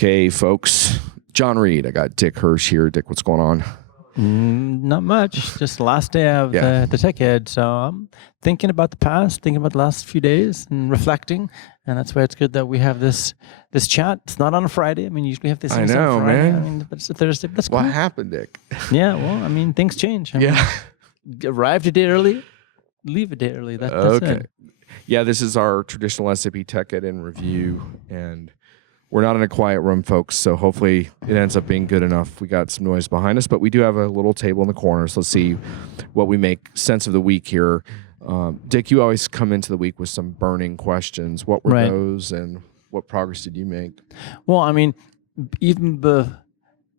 Okay, folks. John Reed. I got Dick Hirsch here. Dick, what's going on? Not much. Just the last day of the TechEd. So I'm thinking about the past, thinking about the last few days, and reflecting. And that's why it's good that we have this chat. It's not on a Friday. I mean, usually have this. I know, on Friday. man. I mean, but it's a Thursday. That's cool. What happened, Dick? Yeah. Well, I mean, things change. I mean, arrived a day early, leave a day early. That's okay. it. Yeah, this is our traditional SAP TechEd in review, and we're not in a quiet room, folks, so hopefully it ends up being good enough. We got some noise behind us, but we do have a little table in the corner, so let's see what we make sense of the week here. Dick, you always come into the week with some burning questions. What were those, and what progress did you make? Well, I mean, even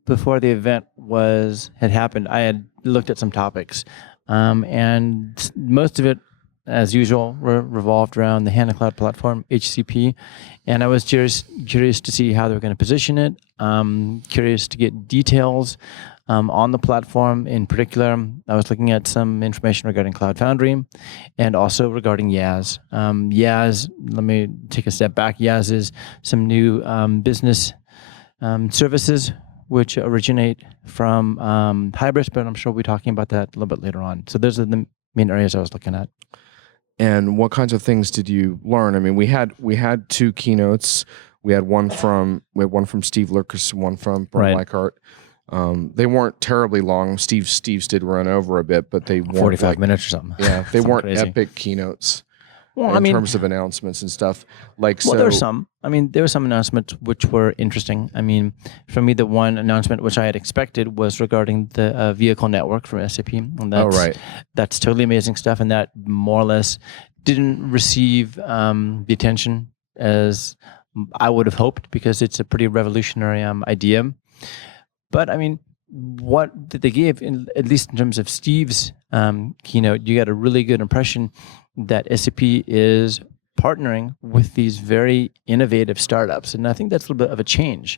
before the event had happened, I had looked at some topics, and most of it, as usual, revolved around the HANA Cloud Platform, HCP. And I was curious to see how they were going to position it, curious to get details on the platform. In particular, I was looking at some information regarding Cloud Foundry and also regarding YaaS. YaaS, let me take a step back. YaaS is some new business services which originate from Hybris, but I'm sure we'll be talking about that a little bit later on. So those are the main areas I was looking at. And what kinds of things did you learn? I mean, we had two keynotes. We had one from Steve Lurkus and one from Bernd Leichhardt. They weren't terribly long. Steve's did run over a bit, but they weren't 45 minutes or something. Yeah, they weren't crazy. Epic keynotes. Well, in terms of announcements and stuff. There were some. I mean, there were some announcements which were interesting. I mean, for me, the one announcement which I had expected was regarding the vehicle network from SAP. And that's totally amazing stuff, and that more or less didn't receive the attention as I would have hoped, because it's a pretty revolutionary idea. But I mean, what did they give? At least in terms of Steve's keynote, you got a really good impression that SAP is partnering with these very innovative startups. And I think that's a little bit of a change,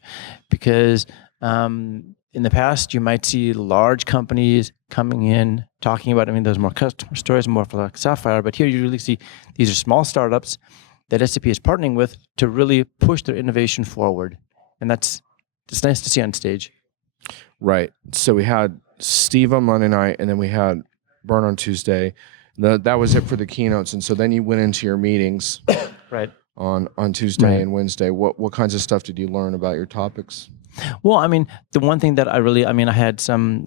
because in the past, you might see large companies coming in, talking about, I mean, there's more customer stories, more for like Sapphire, but here you really see these are small startups that SAP is partnering with to really push their innovation forward. And it's nice to see on stage. Right. So we had Steve on Monday night, and then we had Bernd on Tuesday. That was it for the keynotes, and so then you went into your meetings on Tuesday and Wednesday. What kinds of stuff did you learn about your topics? Well, I mean, the one thing that I had some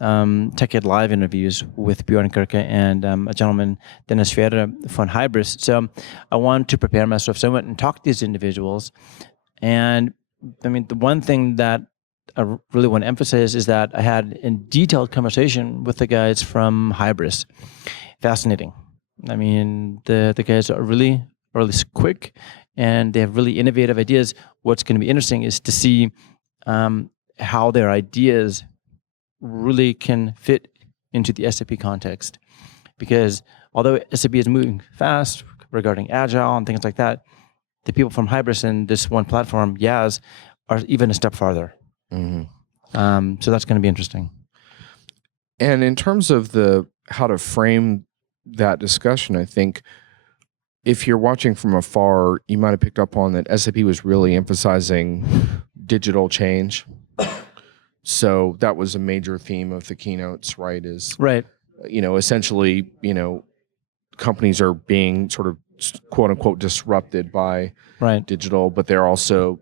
TechEd Live interviews with Björn Kirke and a gentleman, Dennis Schwere von Hybris. So I wanted to prepare myself. So I went and talked to these individuals. And I mean, the one thing that I really want to emphasize is that I had a detailed conversation with the guys from Hybris. Fascinating. I mean, the guys are really quick, and they have really innovative ideas. What's going to be interesting is to see how their ideas really can fit into the SAP context. Because although SAP is moving fast regarding Agile and things like that, the people from Hybris and this one platform, YaaS, are even a step farther. Mm-hmm. So that's going to be interesting. And in terms of how to frame that discussion, I think if you're watching from afar, you might have picked up on that SAP was really emphasizing digital change. So that was a major theme of the keynotes, right? Essentially, companies are being sort of quote unquote disrupted by digital, but they're also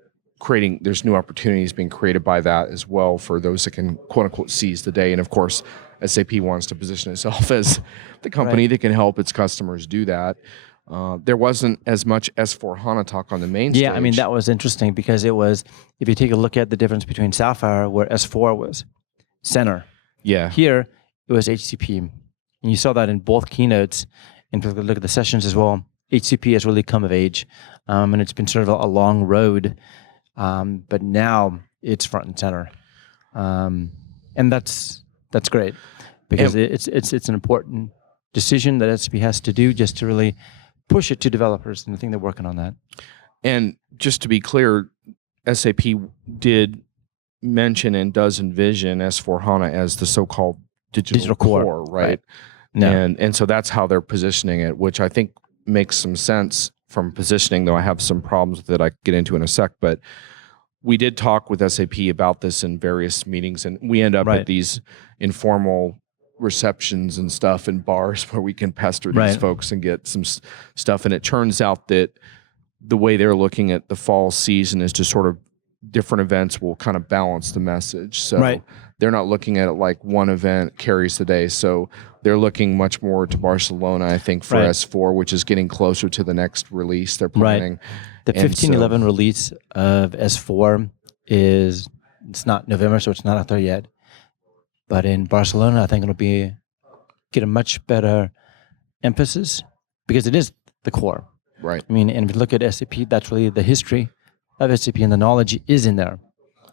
there's new opportunities being created by that as well for those that can quote unquote seize the day. And of course, SAP wants to position itself as the company that can help its customers do that. There wasn't as much S4 HANA talk on the main stage. Yeah, I mean, that was interesting, because it was, if you take a look at the difference between Sapphire, where S4 was center. Yeah. Here, it was HCP. And you saw that in both keynotes. And if you look at the sessions as well, HCP has really come of age. And it's been sort of a long road. But now it's front and center. And that's great, because it's an important decision that SAP has to do just to really push it to developers, and I think they're working on that. And just to be clear, SAP did mention and does envision S/4HANA as the so-called digital core, right? No. And so that's how they're positioning it, which I think makes some sense from positioning, though I have some problems with it I can get into in a sec. But we did talk with SAP about this in various meetings, and we end up at these informal receptions and stuff in bars where we can pester these folks and get some stuff. And it turns out that the way they're looking at the fall season is to sort of different events will kind of balance the message. So they're not looking at it like one event carries the day. So they're looking much more to Barcelona, I think, for S4, which is getting closer to the next release they're planning. The 15.11 release of S4 it's not November, so it's not out there yet. But in Barcelona, I think it'll get a much better emphasis because it is the core. Right. I mean, and if you look at SAP, that's really the history of SAP, and the knowledge is in there.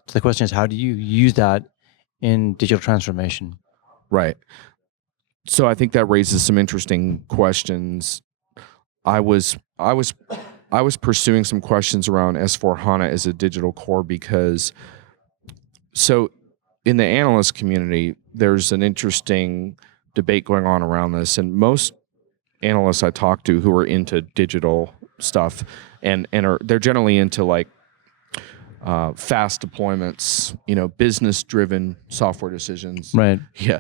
So the question is, how do you use that in digital transformation? Right. So I think that raises some interesting questions. I was pursuing some questions around S4 HANA as a digital core because, so in the analyst community, there's an interesting debate going on around this, and most analysts I talk to who are into digital stuff and they're generally into like fast deployments, business-driven software decisions. Right. Yeah.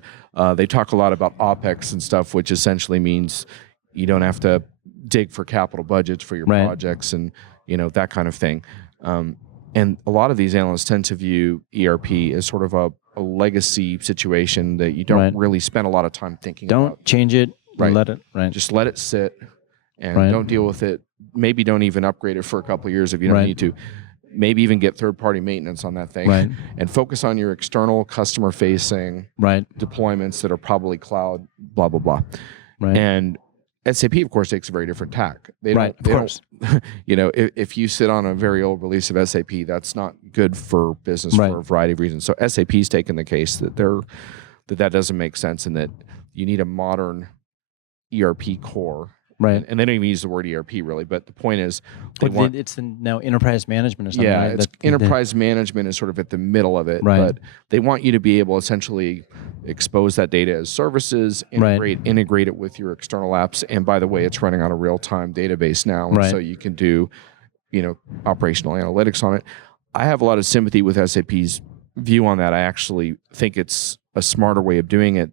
They talk a lot about OpEx and stuff, which essentially means you don't have to dig for capital budgets for your projects and, that kind of thing. And a lot of these analysts tend to view ERP as sort of a legacy situation that you don't really spend a lot of time thinking about. Don't change it. Let it. Just let it sit and don't deal with it. Maybe don't even upgrade it for a couple of years if you don't need to. Maybe even get third-party maintenance on that thing and focus on your external customer-facing deployments that are probably cloud, blah, blah, blah. And SAP, of course, takes a very different tack. They don't, of course. If you sit on a very old release of SAP, that's not good for business for a variety of reasons. So SAP's taken the case that that doesn't make sense and that you need a modern ERP core. Right. And they don't even use the word ERP really, but the point is it's now enterprise management or something. Yeah, it's enterprise management is sort of at the middle of it, but they want you to be able to essentially expose that data as services, integrate it with your external apps. And by the way, it's running on a real-time database now, and so you can do, operational analytics on it. I have a lot of sympathy with SAP's view on that. I actually think it's a smarter way of doing it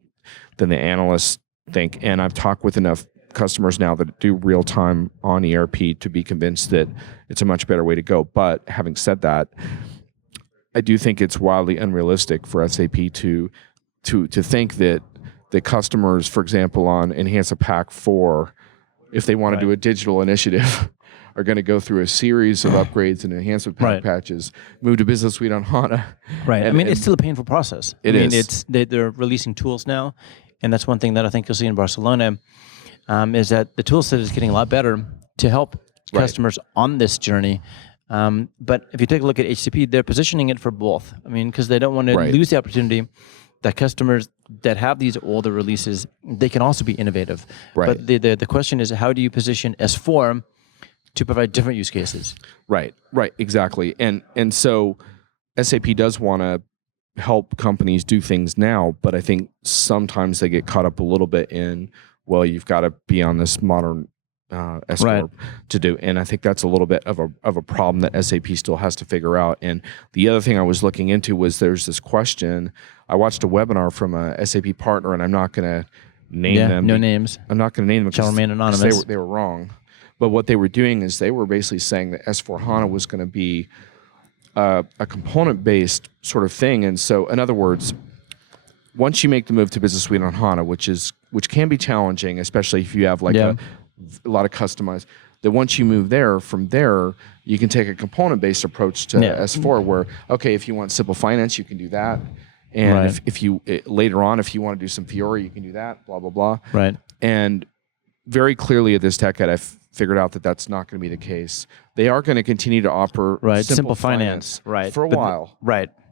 than the analysts think. And I've talked with enough customers now that do real time on ERP to be convinced that it's a much better way to go. But having said that, I do think it's wildly unrealistic for SAP to think that the customers, for example, on Enhance a Pack 4, if they want to do a digital initiative, are going to go through a series of upgrades and enhancement pack patches, move to Business Suite on HANA. Right. And it's still a painful process. They're releasing tools now, and that's one thing that I think you'll see in Barcelona. Is that the tool set is getting a lot better to help customers on this journey. But if you take a look at HCP, they're positioning it for both. I mean, because they don't want to lose the opportunity that customers that have these older releases, they can also be innovative. But the question is, how do you position S4 to provide different use cases? Right, exactly. And so SAP does want to help companies do things now, but I think sometimes they get caught up a little bit in, well, you've got to be on this modern S4 to do. And I think that's a little bit of a problem that SAP still has to figure out. And the other thing I was looking into was there's this question. I watched a webinar from a SAP partner, and I'm not going to name them. No names. I'm not going to name them shall remain anonymous. They were wrong. But what they were doing is they were basically saying that S4 HANA was going to be a component-based sort of thing. And so, in other words, once you make the move to Business Suite on HANA, which can be challenging, especially if you have a lot of customized, that once you move there, from there, you can take a component-based approach to S4 where, okay, if you want simple finance, you can do that. And if you later on, if you want to do some Fiori, you can do that, blah, blah, blah. Right. And very clearly at this TechEd, I've figured out that that's not going to be the case. They are going to continue to offer simple finance for a while.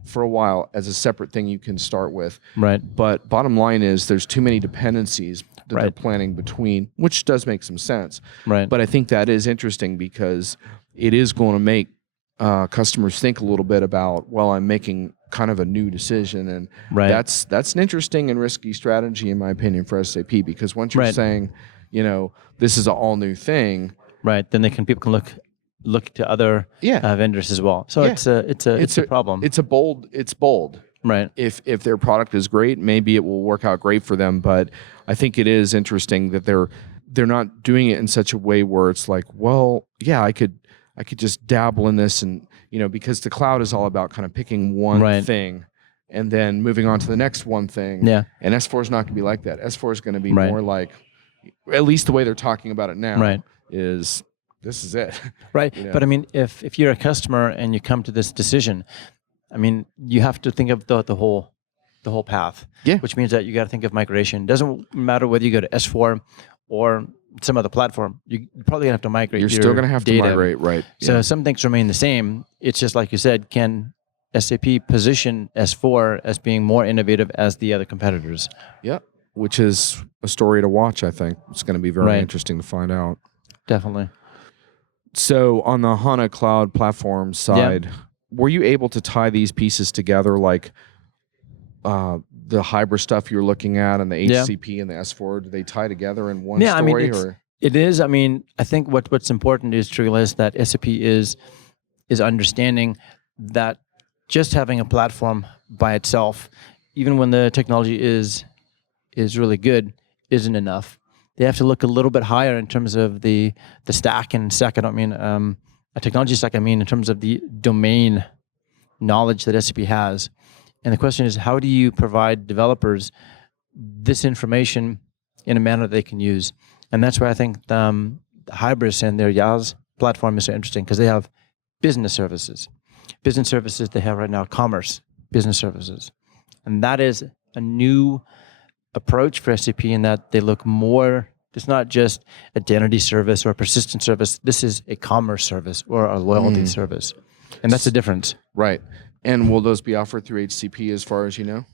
For a while as a separate thing you can start with. But bottom line is there's too many dependencies that they're planning between, which does make some sense. But I think that is interesting because it is going to make customers think a little bit about, well, I'm making kind of a new decision. And that's an interesting and risky strategy, in my opinion, for SAP, because once you're saying, this is an all new thing. Then people can look look to other vendors as well. So it's a problem. It's bold. Right. If their product is great, maybe it will work out great for them. But I think it is interesting that they're not doing it in such a way where it's like, well, yeah, I could just dabble in this, and because the cloud is all about kind of picking one thing and then moving on to the next one thing. Yeah. And S4 is not going to be like that. S4 is going to be more like, at least the way they're talking about it now, is this is it. Right. But I mean, if you're a customer and you come to this decision, I mean, you have to think of the whole path. Yeah. Which means that you got to think of migration. It doesn't matter whether you go to S4 or some other platform. You're probably gonna have to migrate. You're still gonna have to migrate, right? So some things remain the same. It's just like you said. Can SAP position S4 as being more innovative as the other competitors? Yeah, which is a story to watch. I think it's going to be very interesting to find out. Definitely. So on the HANA Cloud Platform side, were you able to tie these pieces together, like the Hybris stuff you're looking at and the HCP and the S4? Do they tie together in one story? I mean, it is. I mean, I think what's important is to realize that SAP is understanding that just having a platform by itself, even when the technology is really good, isn't enough. They have to look a little bit higher in terms of the stack. And stack, I don't mean a technology stack. I mean in terms of the domain knowledge that SAP has. And the question is, how do you provide developers this information in a manner that they can use? And that's why I think Hybris and their YaaS platform is so interesting, because they have business services. Business services they have right now, commerce business services. And that is a new approach for SAP in that they look more, it's not just identity service or a persistent service. This is a commerce service or a loyalty service. And that's the difference. Right. And will those be offered through HCP as far as you know?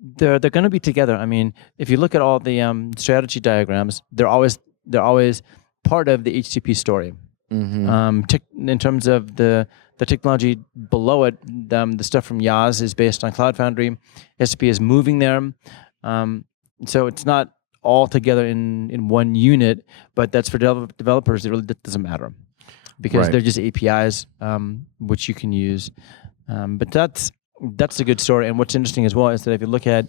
They're going to be together. I mean, if you look at all the strategy diagrams, they're always part of the HCP story. In terms of the technology below it, the stuff from YaaS is based on Cloud Foundry. SAP is moving there. So it's not all together in one unit, but that's for developers. It really doesn't matter because they're just APIs which you can use. But that's a good story. And what's interesting as well is that if you look at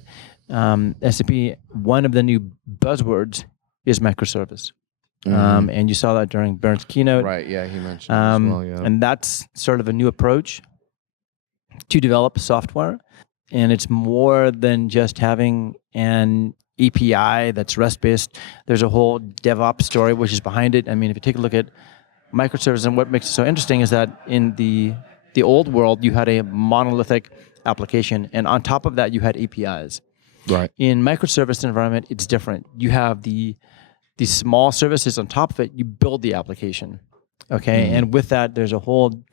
SAP, one of the new buzzwords is microservice. And you saw that during Bernd's keynote. Right, yeah, he mentioned as well, yeah. And that's sort of a new approach to develop software. And it's more than just having an API that's REST-based. There's a whole DevOps story which is behind it. I mean, if you take a look at microservices, and what makes it so interesting is that in the old world, you had a monolithic application, and on top of that, you had APIs. Right. In microservice environment, it's different. You have these small services on top of it. You build the application, okay? And with that, there's a whole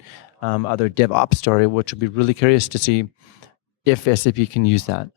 other DevOps story, which will be really curious to see if SAP can use that.